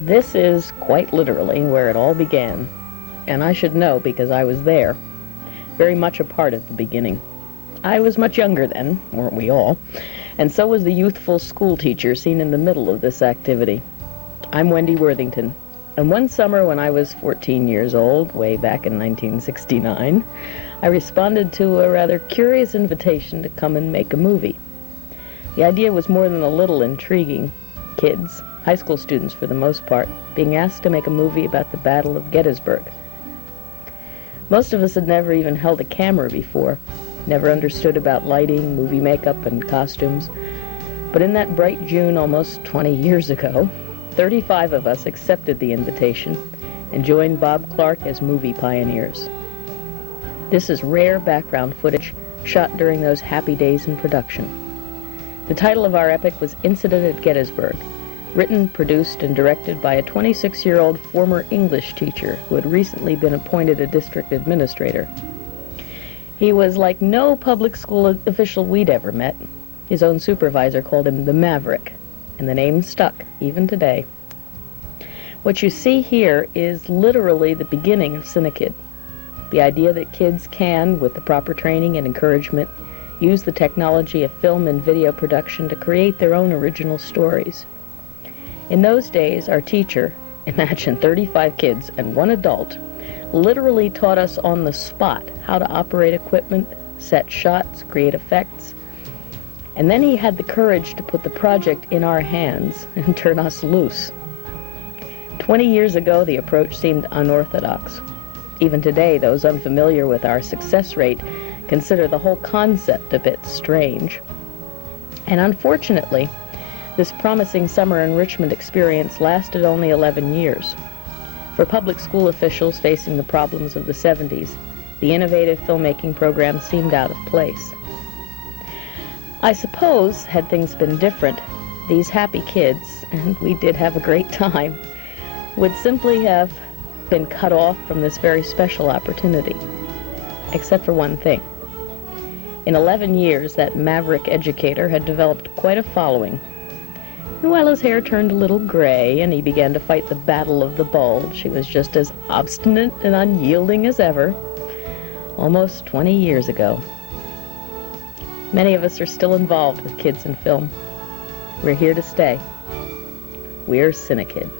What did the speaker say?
This is quite literally where it all began, and I should know because I was there, very much a part of the beginning. I was much younger then, weren't we all? And so was the youthful school teacher seen in the middle of this activity. I'm Wendy Worthington, and one summer when I was 14 years old, way back in 1969, I responded to a rather curious invitation to come and make a movie. The idea was more than a little intriguing. Kids, high school students for the most part, being asked to make a movie about the Battle of Gettysburg. Most of us had never even held a camera before, never understood about lighting, movie makeup, and costumes. But in that bright June almost 20 years ago, 35 of us accepted the invitation and joined Bob Clark as movie pioneers. This is rare background footage shot during those happy days in production. The title of our epic was Incident at Gettysburg, written, produced, and directed by a 26-year-old former English teacher who had recently been appointed a district administrator. He was like no public school official we'd ever met. His own supervisor called him the Maverick, and the name stuck, even today. What you see here is literally the beginning of Cinekyd, the idea that kids can, with the proper training and encouragement, use the technology of film and video production to create their own original stories. In those days, our teacher, imagine 35 kids and one adult, literally taught us on the spot how to operate equipment, set shots, create effects. And then he had the courage to put the project in our hands and turn us loose. 20 years ago, the approach seemed unorthodox. Even today, those unfamiliar with our success rate consider the whole concept a bit strange. And unfortunately, this promising summer enrichment experience lasted only 11 years. For public school officials facing the problems of the 70s, the innovative filmmaking program seemed out of place. I suppose, had things been different, these happy kids, and we did have a great time, would simply have been cut off from this very special opportunity. Except for one thing. In 11 years, that maverick educator had developed quite a following. And while his hair turned a little gray and he began to fight the battle of the bulge, he was just as obstinate and unyielding as ever, almost 20 years ago. Many of us are still involved with kids in film. We're here to stay. We're Cinekyd.